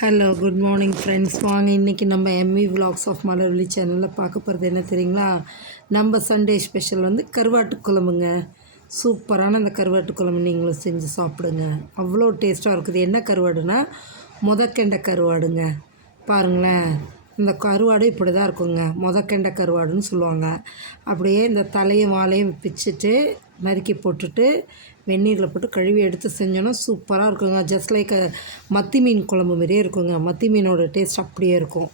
Hello good morning friends வாங்க இன்றைக்கி நம்ம எம்இ விலாக்ஸ் ஆஃப் மலர்வழி சேனலில் பார்க்க போகிறது என்ன தெரியுங்களா? நம்ம சண்டே ஸ்பெஷல் வந்து கருவாட்டு குழம்புங்க. சூப்பரான அந்த கருவாட்டு குழம்பு நீங்களும் செஞ்சு சாப்பிடுங்க. அவ்வளோ டேஸ்ட்டாக இருக்குது. என்ன கருவாடுனா முதக்கெண்ட கருவாடுங்க. பாருங்களேன். இந்த கருவாடு இப்படி தான் இருக்குங்க. முதக்கெண்ட கருவாடுன்னு சொல்லுவாங்க. அப்படியே இந்த தலையும் வாழையும் பிச்சுட்டு நறுக்கி போட்டுட்டு வெந்நீரில் போட்டு கழுவி எடுத்து செஞ்சோன்னா சூப்பராக இருக்குங்க. ஜஸ்ட் லைக் மத்தி மீன் குழம்பு மாதிரியே இருக்குங்க. மத்தி மீனோட டேஸ்ட் அப்படியே இருக்கும்.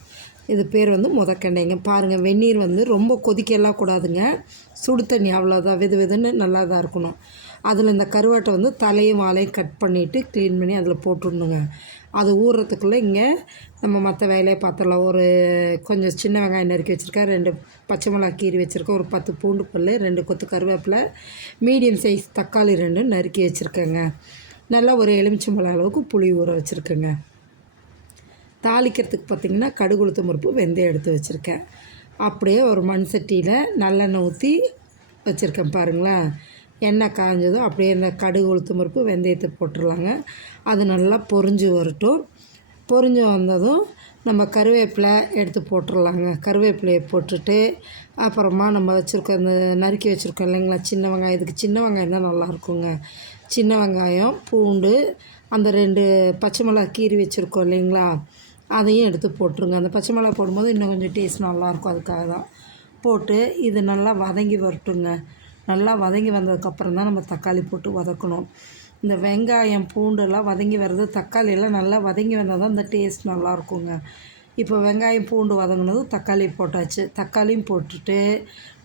இது பேர் வந்து முதக்கெண்டைங்க. பாருங்கள் வெந்நீர் வந்து ரொம்ப கொதிக்கலாம் கூடாதுங்க. சுடு தண்ணி அவ்வளோதான் வெது வெதுன்னு நல்லா தான் இருக்கணும். அதில் இந்த கருவாட்டை வந்து தலையும் வாழையும் கட் பண்ணிவிட்டு க்ளீன் பண்ணி அதில் போட்டுடணுங்க. அது ஊறுறதுக்குள்ளே இங்கே நம்ம மற்ற வேலையை பார்த்துடலாம். ஒரு கொஞ்சம் சின்ன வெங்காயம் நறுக்கி வச்சுருக்கேன். ரெண்டு பச்சை மிளகா கீரி வச்சுருக்கேன். ஒரு பத்து பூண்டு பல் ரெண்டு கொத்து கருவேப்பிலை மீடியம் சைஸ் தக்காளி ரெண்டு நறுக்கி வச்சுருக்கேங்க. நல்லா ஒரு எலுமிச்சம்பழம் அளவுக்கு புளி ஊற வச்சுருக்கேங்க. தாளிக்கிறதுக்கு பார்த்திங்கன்னா கடுகு முறுப்பு வெந்தயம் எடுத்து வச்சுருக்கேன். அப்படியே ஒரு மண் சட்டியில் நல்லெண்ணெய் ஊற்றி வச்சுருக்கேன் பாருங்களேன். எண்ணெய் காஞ்சதும் அப்படியே இந்த கடுகு உளுத்து பருப்பு வெந்தயத்தை போட்டுடலாங்க. அது நல்லா பொரிஞ்சு வரட்டும். பொரிஞ்சு வந்ததும் நம்ம கருவேப்பிலை எடுத்து போட்டுடலாங்க. கருவேப்பிலையை போட்டுட்டு அப்புறமா நம்ம வச்சுருக்க அந்த நறுக்கி வச்சுருக்கோம் இல்லைங்களா சின்ன வெங்காயம். இதுக்கு சின்ன வெங்காயம் தான் நல்லாயிருக்குங்க சின்ன வெங்காயம் பூண்டு அந்த ரெண்டு பச்சை மிளகா கீறி வச்சுருக்கோம் இல்லைங்களா அதையும் எடுத்து போட்டுருங்க. அந்த பச்சை மிளகா போடும்போது இன்னும் கொஞ்சம் டேஸ்ட் நல்லாயிருக்கும் அதுக்காக தான். போட்டு இது நல்லா வதங்கி வரட்டுங்க. நல்லா வதங்கி வந்ததுக்கப்புறம் தான் நம்ம தக்காளி போட்டு வதக்கணும். இந்த வெங்காயம் பூண்டெல்லாம் வதங்கி வர்றது தக்காளியெல்லாம் நல்லா வதங்கி வந்தால் தான் இந்த டேஸ்ட் நல்லாயிருக்குங்க. இப்போ வெங்காயம் பூண்டு வதங்கினதும் தக்காளி போட்டாச்சு. தக்காளியும் போட்டுட்டு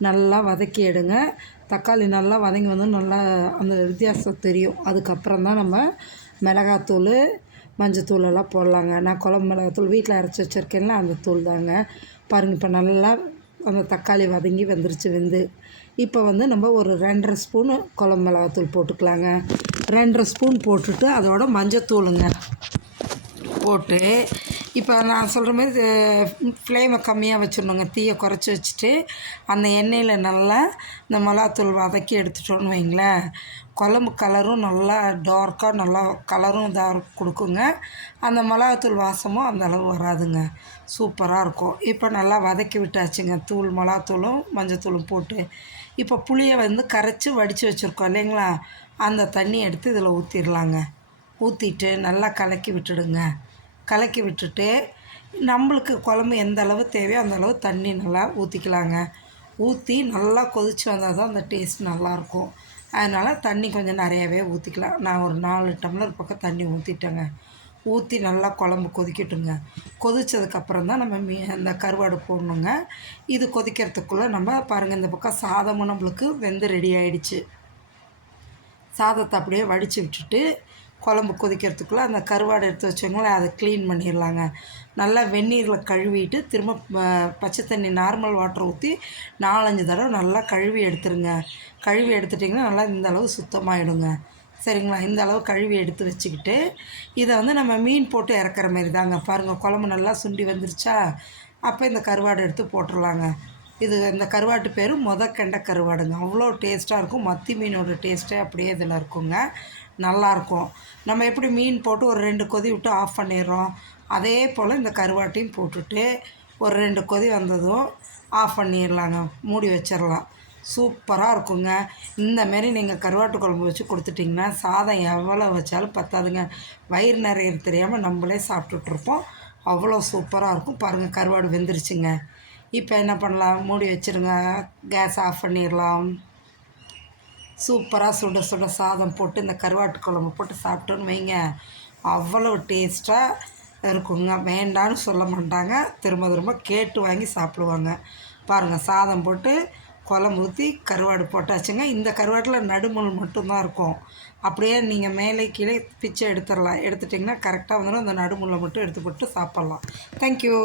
நல்லா வதக்கி எடுங்க. தக்காளி நல்லா வதங்கி வந்து நல்லா அந்த வித்தியாசம் தெரியும். அதுக்கப்புறம் தான் நம்ம மிளகாத்தூள் மஞ்சத்தூள் எல்லாம் போடலாங்க. நான் குழம்பு மிளகாத்தூள் வீட்டில் அரைச்சி வச்சுருக்கேன்ல அந்த தூள் தாங்க. பாருங்கள் இப்போ நல்லா அந்த தக்காளி வதங்கி வந்துருச்சு வெந்து. இப்போ வந்து நம்ம ஒரு ரெண்டரை ஸ்பூனு குழம்பு மிளகாத்தூள் போட்டுக்கலாங்க. ரெண்டரை ஸ்பூன் போட்டுட்டு அதோட மஞ்சத்தூளுங்க. போட்டு இப்போ நான் சொல்கிற மாதிரி ஃப்ளேமை கம்மியாக வச்சிடணுங்க. தீயை குறைச்சி வச்சுட்டு அந்த எண்ணெயில் நல்லா இந்த மிளகாத்தூள் வதக்கி எடுத்துட்டோன்னு வைங்களேன். குழம்பு கலரும் நல்லா டார்க்காக நல்லா கலரும் இதாக கொடுக்குங்க. அந்த மிளகாத்தூள் வாசமும் அந்த அளவு வராதுங்க. சூப்பராக இருக்கும். இப்போ நல்லா வதக்கி விட்டாச்சுங்க. தூள் மிளகாத்தூளும் மஞ்சத்தூளும் போட்டு. இப்போ புளியை வந்து கரைச்சி வடித்து வச்சுருக்கோம் இல்லைங்களா? அந்த தண்ணி எடுத்து இதில் ஊற்றிடலாங்க ஊற்றிட்டு நல்லா கலக்கி விட்டுடுங்க. கலக்கி விட்டுட்டு நம்மளுக்கு குழம்பு எந்த அளவு தேவையோ அந்த அளவு தண்ணி நல்லா ஊற்றிக்கலாங்க ஊற்றி நல்லா கொதித்து வந்தால் தான் அந்த டேஸ்ட் நல்லாயிருக்கும் அதனால் தண்ணி கொஞ்சம் நிறையாவே ஊற்றிக்கலாம் நான் ஒரு நாலு டம்ளர் பக்கம் தண்ணி ஊற்றிட்டேங்க ஊற்றி நல்லா குழம்பு கொதிக்கட்டுங்க. கொதித்ததுக்கப்புறம் தான் நம்ம மீ அந்த கருவாடு போடணுங்க. இது கொதிக்கிறதுக்குள்ளே நம்ம பாருங்கள் இந்த பக்கம் சாதமும் நம்மளுக்கு வெந்து ரெடி ஆகிடுச்சு சாதத்தை அப்படியே வடித்து விட்டுட்டு குழம்பு கொதிக்கிறதுக்குள்ளே அந்த கருவாடை எடுத்து வச்சோங்களேன் அதை க்ளீன் பண்ணிடலாங்க. நல்லா வெந்நீரில் கழுவிட்டு திரும்ப பச்சை தண்ணி நார்மல் வாட்டர் ஊற்றி நாலஞ்சு தடவை நல்லா கழுவி எடுத்துருங்க. கழுவி எடுத்துட்டிங்கன்னா நல்லா இந்த அளவு சுத்தமாகிடுங்க சரிங்களா? இந்த அளவு கழுவி எடுத்து வச்சுக்கிட்டு இதை வந்து நம்ம மீன் போட்டு இறக்குற மாதிரி தாங்க. பாருங்கள் குழம்பு நல்லா சுண்டி வந்துருச்சா? அப்போ இந்த கருவாடு எடுத்து போட்டுடலாங்க. இது இந்த கருவாட்டு பேர் கெண்ட கருவாடுங்க. அவ்வளோ டேஸ்ட்டாக இருக்கும். மத்தி மீனோட டேஸ்ட்டே அப்படியே இதில் இருக்குங்க. நல்லாயிருக்கும். நம்ம எப்படி மீன் போட்டு ஒரு ரெண்டு கொதி விட்டு ஆஃப் பண்ணிடுறோம் அதே போல் இந்த கருவாட்டையும் போட்டுட்டு ஒரு ரெண்டு கொதி வந்ததும் ஆஃப் பண்ணிடலாங்க மூடி வச்சிடலாம். சூப்பராக இருக்குங்க. இந்தமாரி நீங்கள் கருவாட்டு குழம்பு வச்சு கொடுத்துட்டிங்கன்னா சாதம் எவ்வளோ வச்சாலும் பத்தாதுங்க. வயிறு நிறைய தெரியாமல் நம்மளே சாப்பிட்டுட்ருப்போம். அவ்வளோ சூப்பராக இருக்கும். பாருங்கள் கருவாடு வெந்துருச்சுங்க. இப்போ என்ன பண்ணலாம்? மூடி வச்சுருங்க. கேஸ் ஆஃப் பண்ணிடலாம். சூப்பராக சுட சுட சாதம் போட்டு இந்த கருவாட்டு குழம்பு போட்டு சாப்பிட்டோன்னு வைங்க. அவ்வளோ டேஸ்ட்டாக இருக்குங்க. வேண்டான்னு சொல்ல மாட்டாங்க. திரும்ப திரும்ப கேட்டு வாங்கி சாப்பிடுவாங்க. பாருங்கள் சாதம் போட்டு குழம்பு ஊற்றி கருவாடு போட்டாச்சுங்க. இந்த கருவாட்டில் நடுமுள் மட்டும்தான் இருக்கும். அப்படியே நீங்கள் மேலே கீழே பிச்சை எடுத்துடலாம் எடுத்துட்டிங்கன்னா கரெக்டாக வந்துடும் அந்த நடுமுள்ளை மட்டும் எடுத்து போட்டு சாப்பிட்லாம். தேங்க்யூ